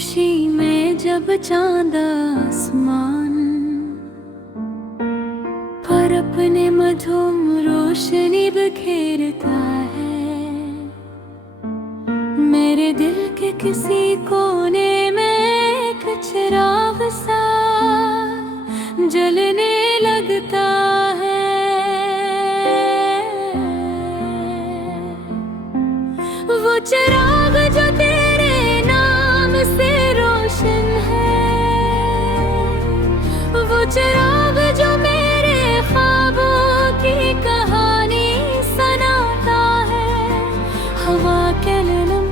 खामोशी में जब चांद आसमान पर अपने मधुम रोशनी बिखेरता है, मेरे दिल के किसी कोने में एक चिराग सा जलने लगता है। वो चिराग जो तेरे नाम से रोशन है, वो चिराग जो मेरे ख्वाबों की कहानी सुनाता है। हवा के ललम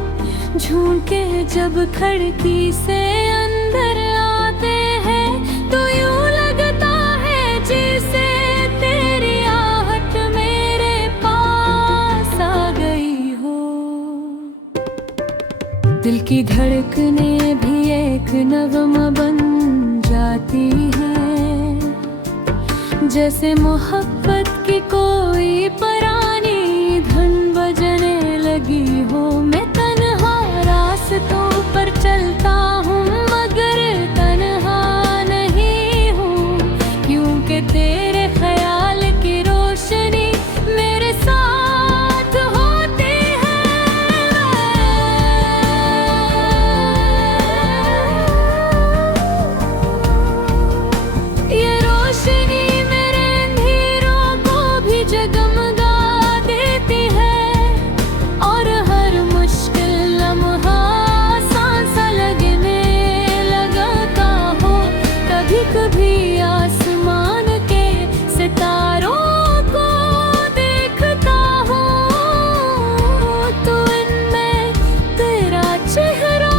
झूके जब खिड़की से अंदर आते हैं तो यूं लगता है जैसे तेरी आहट मेरे पास आ गई हो। दिल की धड़कने भी एक नगमा बन जाती है, जैसे मोहब्बत की कोई पुरानी धुन बजने लगी हो। मैं तन्हा रास्तों पर चलता हूँ मगर तन्हा नहीं हूँ, क्योंकि तेरे ख्याल की रोशनी मेरे साथ होती है। ये रोशनी मेरे अंधेरों को भी जगमगा देती है, और हर मुश्किल लम्हा सांस लगने लगाता हो। कभी कभी आसमान के सितारों को देखता हूँ तो इनमें तेरा चेहरा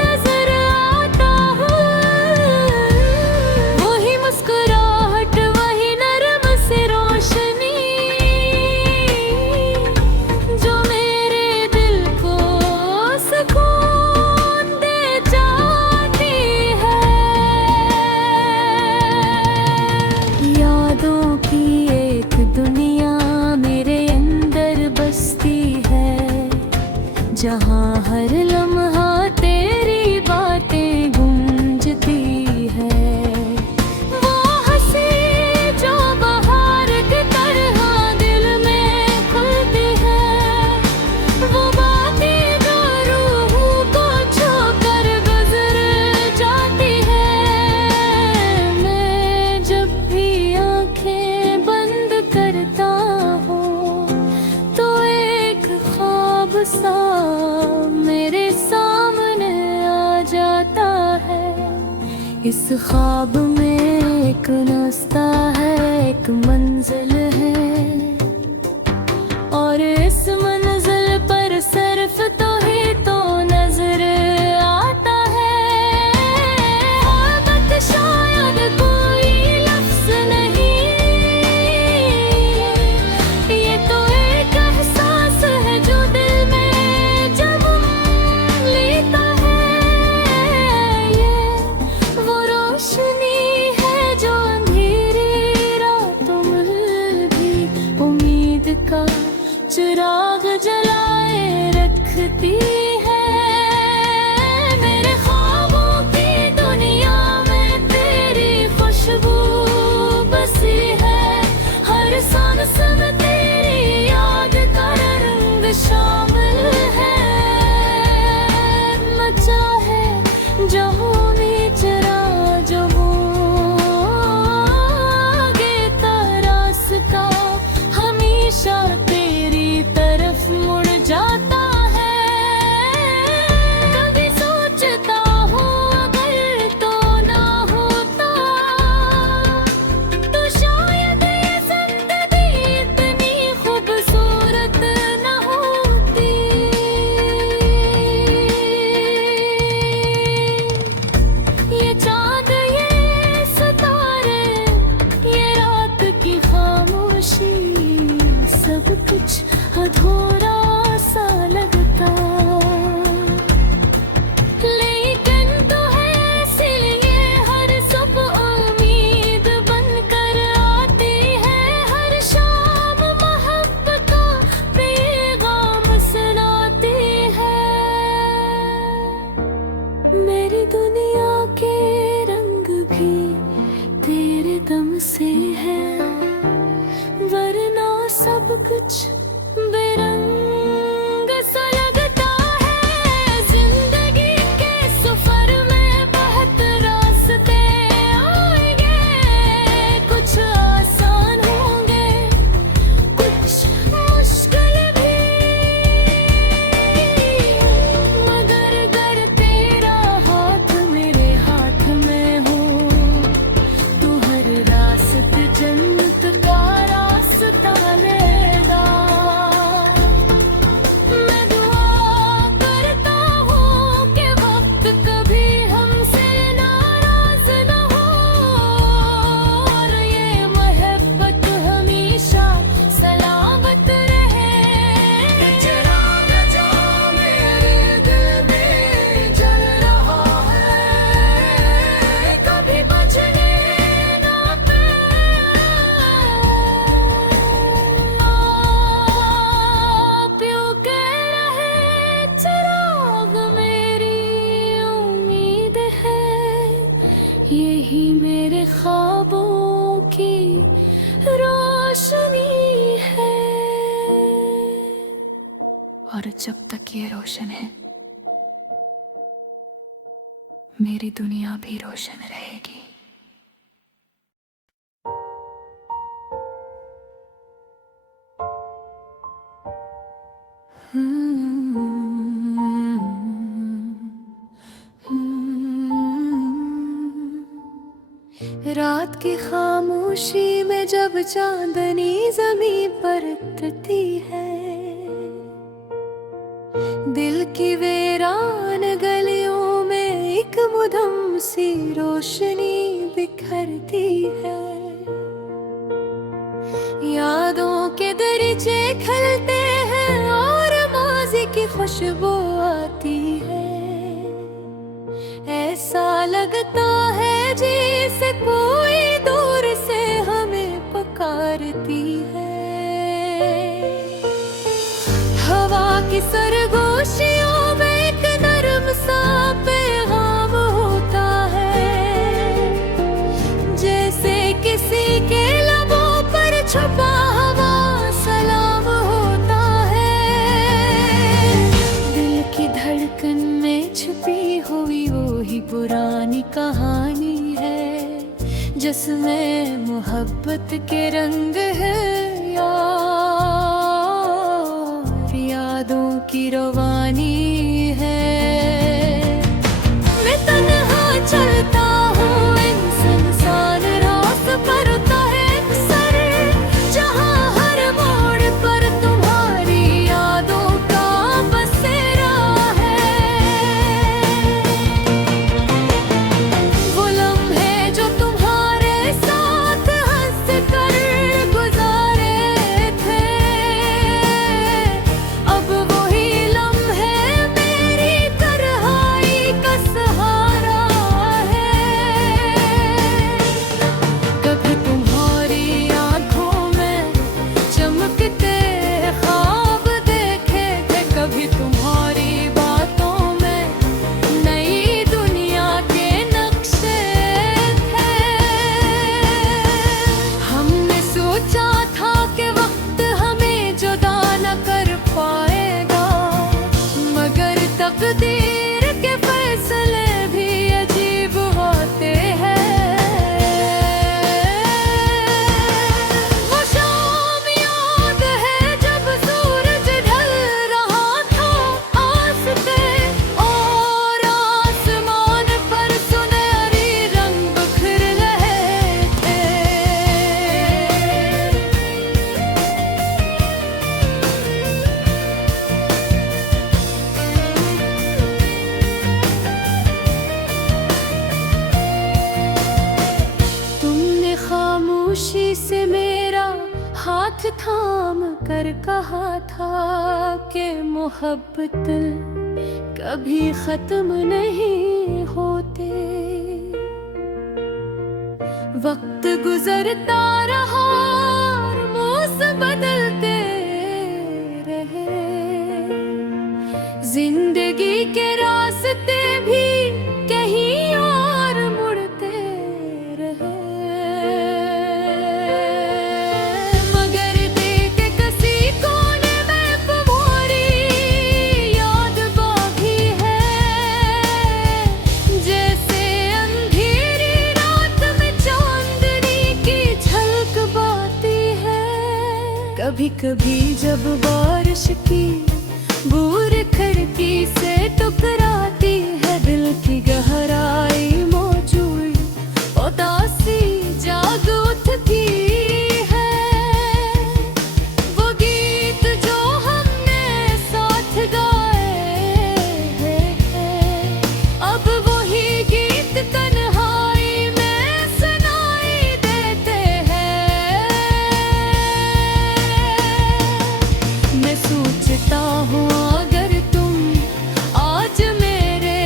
नजर आता है। वही मुस्कुराहट, वही नरम सी रोशनी जो मेरे दिल को सुकून दे जाती है। यादों की एक दुनिया मेरे अंदर बसती है, जहाँ हर लम्हा तेरी बातें गूंजती है। वो हंसी जो बहार की तरह दिल में खुलती है, वो बातें जो रूह को छूकर गुजर जाती है। मैं जब भी आंखें बंद करता हूँ तो एक ख्वाब सा मेरे सामने आ जाता है। इस ख्वाब में एक रास्ता है, एक मंजिल है, और इस मंजिल पर सिर्फ तो ही तो नजर आता है। मोहब्बत शायद कोई लफ्ज नहीं, ये तो एक एहसास है जो दिल में जन्म लेता है। ये वो रोशनी है जो अंधेरी रातों में भी उम्मीद का चिराग जलाए रखती है। मेरे ख्वाबों की दुनिया में तेरी खुशबू बसी है, हर सांस में तेरी याद का रंग शामिल है। मचा है जहाँ चरा जो आगे तरास का हमेशा तेरी तरफ मुड़ जाता है। कभी सोचता हूँ अगर तो ना होता तो शायद ये जिंदगी इतनी खूबसूरत न होती। ये चांद, ये सितारे, ये रात की खामोशी, सब कुछ अधूरा सा लगता। लेकिन तो है इसलिए हर सुबह उम्मीद बनकर आती है, हर शाम मोहब्बत का पैगाम सुनाती है। मेरे सब कुछ बेरंग सा लगता है। जिंदगी के सफर में बहुत रास्ते आएंगे, कुछ आसान होंगे, कुछ मुश्किल भी, मगर अगर तेरा हाथ मेरे हाथ में हो तो हर रास्ते जन्नत का रास्ता लेगा। मैं दुआ करता हूँ कि वक्त कभी हमसे नाराज न हो, और ये मोहब्बत हमेशा सलामत रहे। चिराग जो मेरे दिल में जल रहा है, कभी बुझने ना प्यों के रहे चिराग मेरी उम्मीद है, यही मेरे ख्वाबों की रोशनी है। और जब तक ये रोशन है, मेरी दुनिया भी रोशन रहेगी। रात की खामोशी में जब चांदनी जमीन पर उतरती है, दिल की वीरान गलियों में एक मुदम सी रोशनी बिखरती है। यादों के दरीचे खलते हैं और माजी की खुशबू आती है। ऐसा लगता है जैसे कोई दूर से हमें पुकारती है। हवा की सरगोशियों में एक नरम सा पैगाम होता है, जैसे किसी के लबों पर छुपा हुआ सलाम होता है। दिल की धड़कन में छुपी हुई वही पुरानी कहानी है, जिसमें मोहब्बत के रंग है। यादों की रवानी है। मैं तन्हा चलता हूँ इन सुनसान रास्तों पर, होता है अक्सर जहाँ हर मोड़ पर तुम्हारी यादों का बसेरा है। वो लम्हे जो तुम्हारे साथ हंस कर गुजारे थे, अब वही लम्हे मेरी तन्हाई का सहारा है। कभी तुम्हारी आंखों में चमकते ख्वाब देखे थे, कभी तुम्हारी बातों में नई दुनिया के नक्शे थे। हमने सोचा था कि वक्त हमें जुदा न कर पाएगा, मगर तकदीर के फैसले भी अजीब होते हैं। वो शाम याद है जब सूरज ढल रहा था आस्ते, और आसमान पर सुनहरी रंग बिखर रहे थे। तुमने खामोशी से मेरा हाथ थाम कर कहा था कि मोहब्बत कभी खत्म नहीं होते। वक्त गुजरता रहा और मौसम बदलते रहे, जिंदगी के रास्ते भी कहीं और मुड़ते रहे। मगर दिल के कभी कभी जब बारिश की बूंद खिड़की से टकराती है, दिल की गहराई मौजूद उदासी जाग उठती है। वो गीत जो हमने साथ गाए हैं, अब वही गीत तन्हाई में सुनाई देते हैं। मैं सोचता हूँ अगर तुम आज मेरे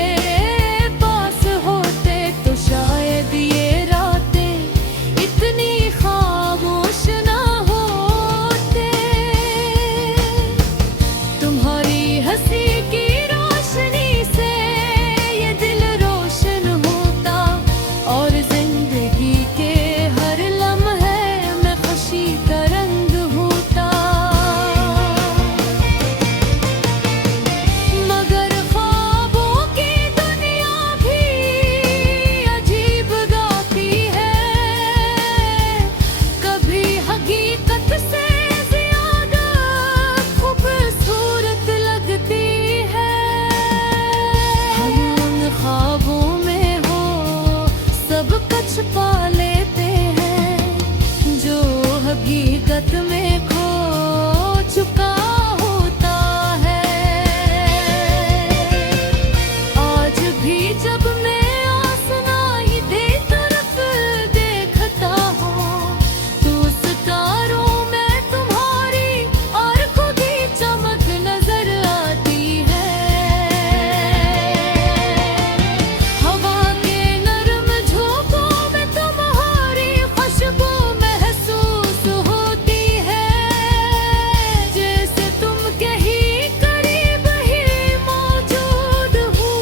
पास होते तो शायद ये रातें इतनी खामोश ना होते। तुम्हारी हंसी की रोशनी से ये दिल रोशन होता और जिंदगी के हर लम्हे में खुशी का रंग होता। मगर ख्वाबों की दुनिया भी अजीब गाती है, कभी हकीकत से ज्यादा खूबसूरत लगती है। हम उन ख्वाबों में हो सब कुछ पा लेते हैं, जो हकीकत में खो चुका होता है। आज भी जब मैं आसमां दे तरफ देखता हूँ, तो सितारों में तुम्हारी और खुद ही चमक नजर आती है। हवा के नरम झोंकों में तुम्हारी खुशबू महसूस होती है, जैसे तुम कहीं करीब ही मौजूद हो।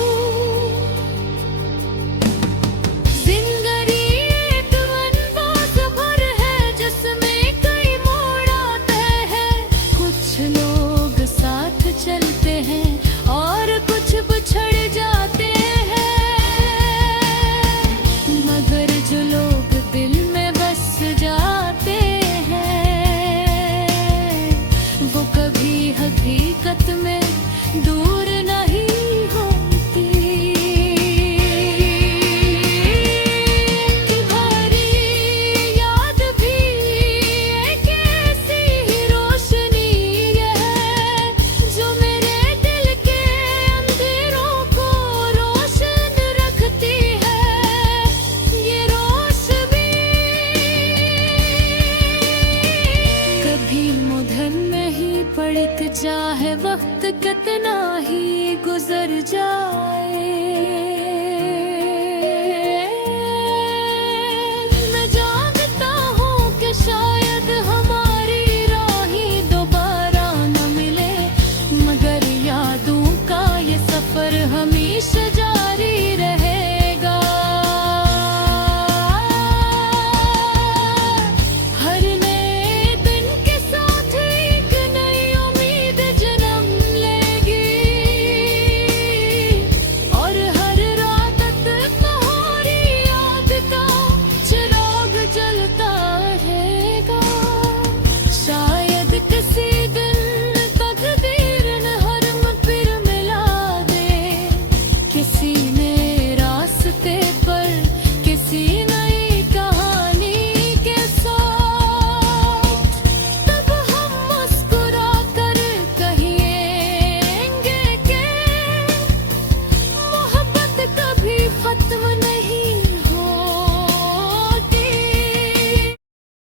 जिंदगी एक अनबा सफर है जिसमें कई मोड़ आते हैं। कुछ लोग साथ चलते हैं और कुछ बिछड़ जाते हैं, मगर जो लोग दिल में बस जाते हैं, वो कभी हकीकत में दूर नहीं होती। तुम्हारी याद भी एक ऐसी ही रोशनी है, जो मेरे दिल के अंधेरों को रोशन रखती है। ये रोशनी कभी मुधन में ही पड़क, चाहे वक्त कितना ही गुजर जाए।